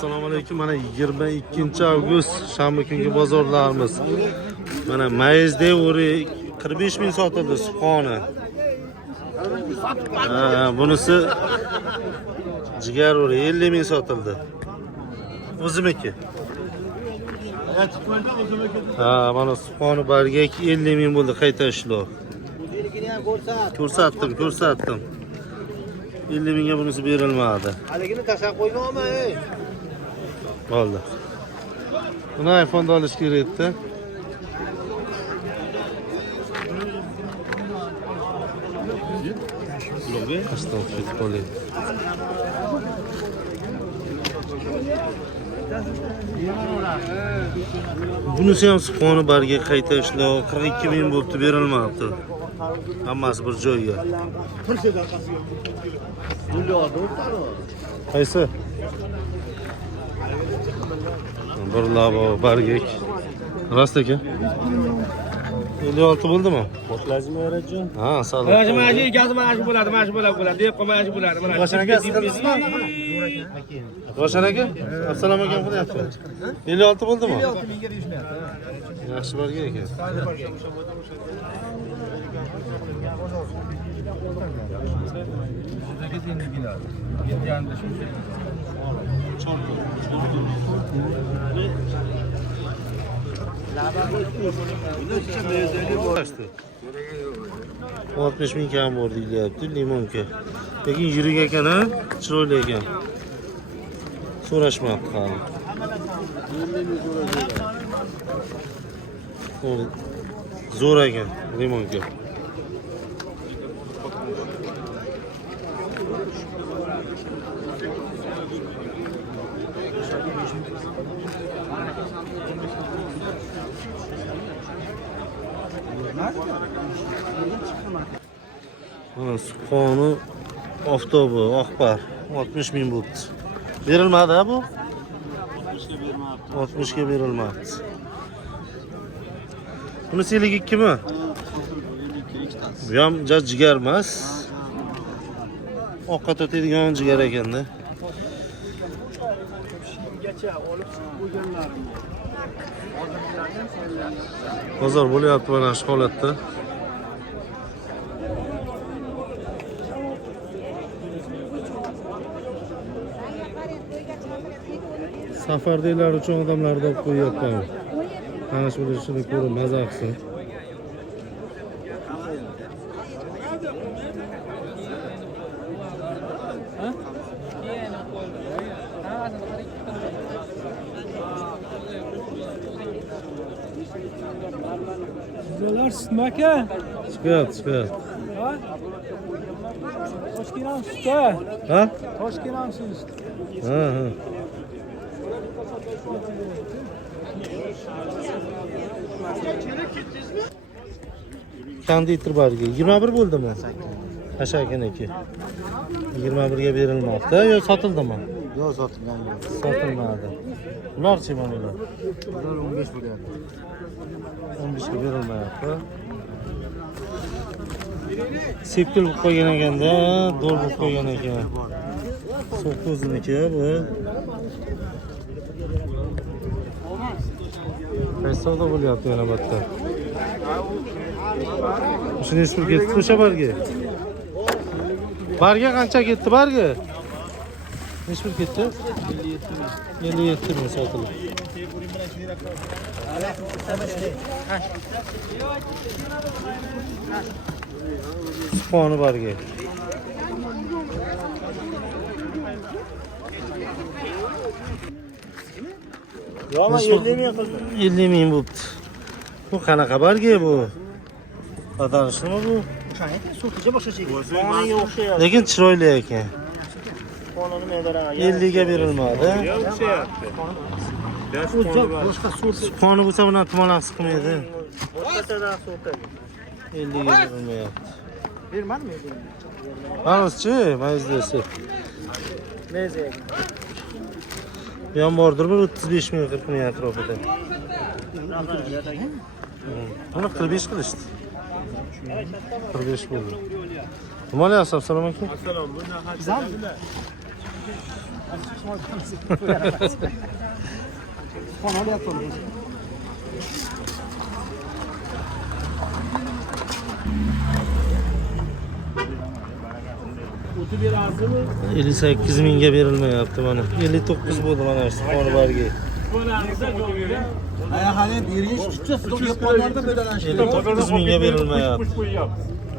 Assalomu alaykum. Mana 22 avgust shanba kungi bozorlarimiz. Mana mayiz devri 45 ming sotildi suqoni. Bunisi jigar uri 50 ming sotildi. O'zimiki. Mana suqoni bargak 50 ming bo'ldi qayta ishlov. Ko'rsatdim. 50 mingga bunisi berilmadi. Haligini tashlab qo'ymaymi? Bo'ldi. Buni iPhone'da olish kerak-da. Bunisi ham suqoni barga qayta ishlov 42 ming bo'libdi, berilmabdi. Hammasi bir joyga. Qaysi? Bir labo bargak. Rost ekan. 56 bo'ldimi? Boshlasizmi Marajon? Ha, sal. Mana egasi mana shu bo'ladi, deb qo'ymayish bo'ladi. Mana Roshan aka, sizmi? Roshan aka? Assalomu alaykum qilyapti. 56 bo'ldimi? 56 mingga deyishmayapti. Yaxshi bargak ekan. Oltmish ming kam bor deyilyapti limonka. Lekin yirik ekan, ha? Chiroyli ekan. So'rashmabdi hali. Zo'r ekan limonka. Mana suqoni oftobi oqpar 60 ming bo'libdi. Berilmadi bu? 60 ga berilmadi. Bunisi 52 mi? Bu ham jigar emas. Ovqat o'tadigan jigar ekanda. Bozor bo'lyapti mana shu holatda. Safardaylar uchun odamlarni olib qo'yapman. Mana shu ishni ko'rib maza qilsin. Dolar sutmaka. Chiqyapti. Ha? Toshkent sutda. Ha? Toshkent sut. Ha. Konditer bargi 21 bo'ldimi? Tashakaniki. 21 ga berilmoqda yo sotildimi? Yo'q, sotilgan yo'q. Sotilmadi. Ularchi mana ular. Ular 15 bo'lyapti. 15 ga berilmayapti. Sepkil bo'lib qo'ygan ekanda, do'l bo'lib qo'ygan ekan. So'qo'ziniki bu. Qaysi savdo bo'lyapti yana batda? Shuni ismi ketdi o'sha barga. Barga qancha ketdi barga? Necha pul ketdi? 57 ming sotildi. Suqoni barga. Yo'qmi 50 ming qildi. 50 ming bo'pti. Bu qanaqa barga bu? Qadarishmi bu? O'shani so'ticha boshqacha ekan. Qoniga o'xshayapti. Lekin chiroyli ekan. Qonini medara. 50 ga berilmadi. O'xshayapti. Boshqa sort. Qoni bo'lsa buni tumalaq siqmaydi. Boshqachadan sortadi. 50 ga berilmayapti. Bermadimi? Hanuzchi, mayizdasi. Neza. Bu ham bordir bir 35 ming 40 ming atrofida. Buni 45 qilishdi. 45 bo'ldi. Nima qilyapsiz? Assalomu alaykum. Assalom. Sichqon olyapti uni. O'tib berasizmi? 58 mingga berilmayapti mana. 59 bo'ldi mana shu sichqoni bargi. Bo'larsa jo'g'ida. Hali berish tutsa, stok yo'qollarda bedalanishdi. 59 mingga berilmayapti.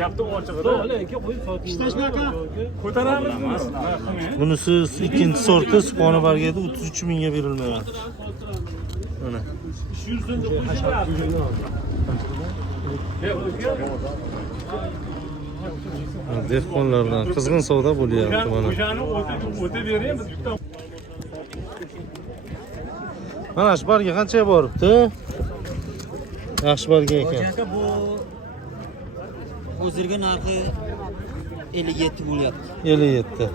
Gapni ochig'ida. Ishlashmi aka? Ko'taramizmi? Bunisi ikkinchi sorti sichqoni bargi edi, 33 mingga berilmayapti. Mana. 200 so'mga qo'yishadi. Dehqonlardan qizg'in savdo bo'lyapti mana. O'shani o'tib beramiz. Mana shu barga qanchaga boribdi? Yaxshi barga ekan. Aka bu hozirgi narxi 57 bo'lyapti. 57.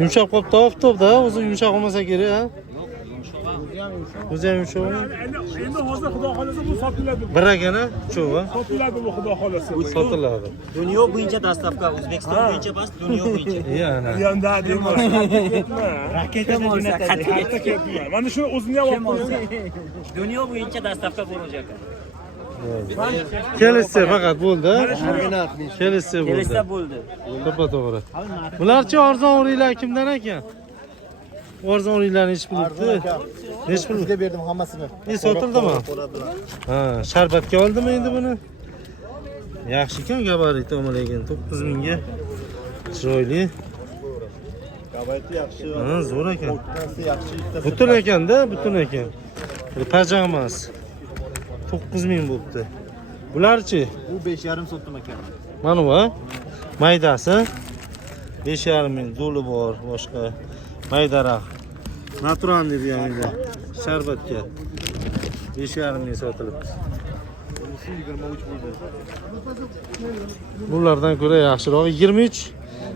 Yumshoq qolibdi oftobda, o'zi yumshoq bo'lmasa kerak, ha? O'zi ham yumshoqmi? Endi hozir xudo xolasa bu sotiladi. Bir ekana, cho'va. Sotiladi bu xudo xolasa. Sotiladi. Dunyo bo'yicha dastavka, O'zbekiston bo'yicha emas, dunyo bo'yicha. Yana. Yanda dema. Raketa bo'lsa Katta ketma. Mana shu o'zini ham olib qo'ying. Dunyo bo'yicha dastavka bo'lajak. Kelishsa faqat bo'ldi. Kelishsa bo'ldi. Kelishsa bo'ldi. To'g'ri to'g'ri. Bularchi arzon o'ringlar kimdan ekan? Arzon o'ringlarni hech bilibdi. Hech bilibdi. Sizga berdim hammasini. Sotildimi? Ha, sharbatga oldimi endi buni? Yaxshi ekan gabariti lekin 9 mingga. Chiroyli. Gabariti yaxshi. Ha, zo'r ekan. Narsa yaxshi. Butun ekanda, butun ekan. Bu taja emas. 9 ming bo'pti. Bularchi? Bu 5,5 sotdim aka. Mana bu, maydasi 5,5 ming, zo'li bor, boshqa maydaroq. Naturalniy bu ham bor. Sharbatga 5,5 ming sotilibdi. Bunisi 23 bo'ldi. Bulardan ko'ra yaxshiroq 23.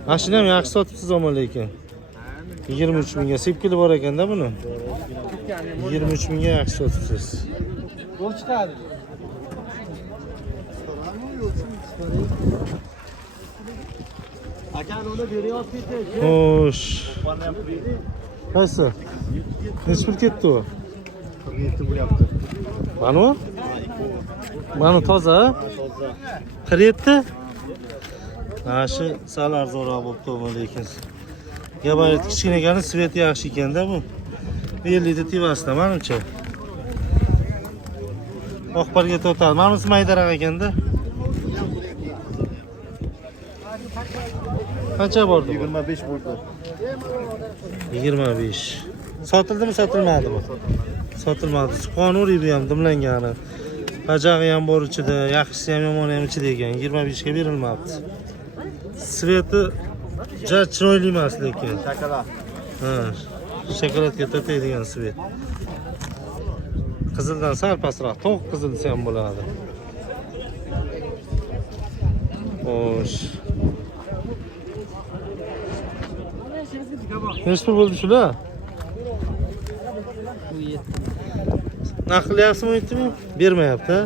Mashina ham yaxshi sotibsiz omon lekin. 23 mingga sepkili bor ekanda buni. 23 mingga yaxshi sotibsiz. Yo'l chiqadi. Aka uni beryapti. Xo'sh. Qaysi? Nech pul ketdi u? 47 bo'lyapti. Mana u? Mana toza? 47? Mana shu sal arzonroq bo'libdi lekin. Gabarit kichkina ekani, sveti yaxshi ekanda bu. 50 ta tevasida menimcha. Oqbarga to'tadi. Menisi maydaroq ekanda. Qancha bordi? 25 bo'ldi. 25. Sotildimi, sotilmadimi? Sotilmadi. Sichqon o'raydi ham dimlangani. Pajag'i ham bor ichida, yaxshisi ham yomoni ham ichida ekan. 25 ga berilmabdi. Sveti ja chiroyli emas lekin. Shokolad. Ha, shokoladga to'taydigan svet. Qizildan sal pastroq, to'q qizil desa ham bo'ladi. Xo'sh. Nechta bo'ldi shular? Naqlyapsizmi aytdimi? Bermayapti.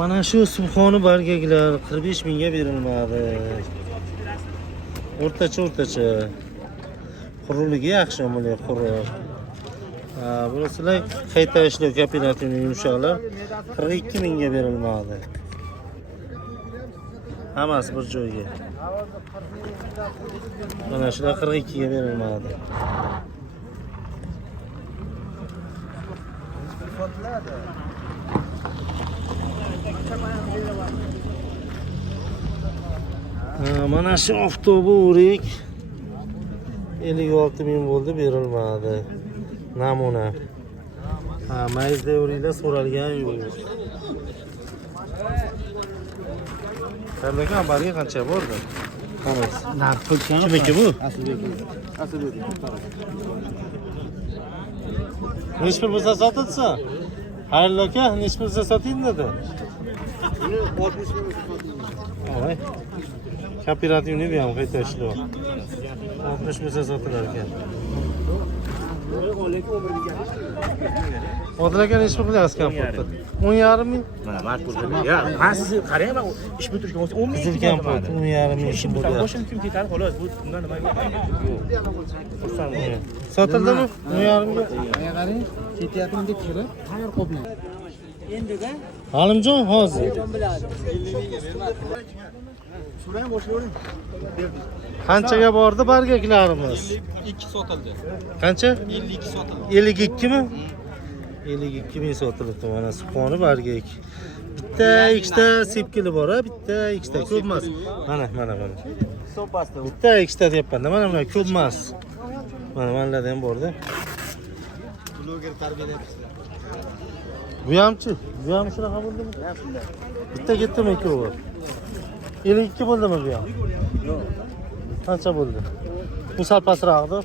Mana shu subxoni bargaklar 45 mingga berilmadi. O'rtacha. Quruqligi yaxshi, bunday quruq. Bunisilar qayta ishlov kooperativni yumshoqlar 42 mingga berilmadi. Hammasi bir joyga. Mana shular 42 ga berilmadi. Mana shu avtobu o'rik 56 ming bo'ldi, berilmadi. Namuna. Mayiz devrilar so'ralgan yo'q. Qanday barga qancha bordi? Qarang. Narx qilgan. Kimniki bu? Aslida. Nech pul bo'lsa sotilsa? Xayrli aka, nech pul bo'lsa soting dedi. 60 ming sotdim. Voy. Kooperativni bu ham qayta ishlov. 60 bo'lsa sotilar ekan. Odil aka nechi pul qilyapsiz kompotni? 10,5 ming. Mana mart bo'ldi. Ya, men sizni qarang, men ish bitirishga 10 ming. Qizil kompot 10,5 ming Ishim so'm bilan bo'lyapti. boshim kim ketadi, xolos. Bu bundan nima yo'q. Sotildimi? 10,5 mingga. Menga qarang, ketyapman deb kirib, tayyor qoplang. Halimjon hozir. Surang boshlayvering. Qanchaga bordi bargaklarimiz? 52 sotildi. Qancha? 52 sotildi. 52 mi? 52 ming sotilibdi mana siponi bargak. Bitta ikkita sepkili bor, bitta ikkita ko'p emas. Mana. Bitta ikkita deyapman-da, mana bular ko'p emas. Manalarda ham bor-da. Bloger tarbiyalayapsiz. Bu hamchi? Bu ham shunaqa bo'ldimi? Bitta ketdimi ikkovi? 52 bo'ldimi bu ham? Yo'q. Qancha bo'ldi? Bu sal pastroqdi.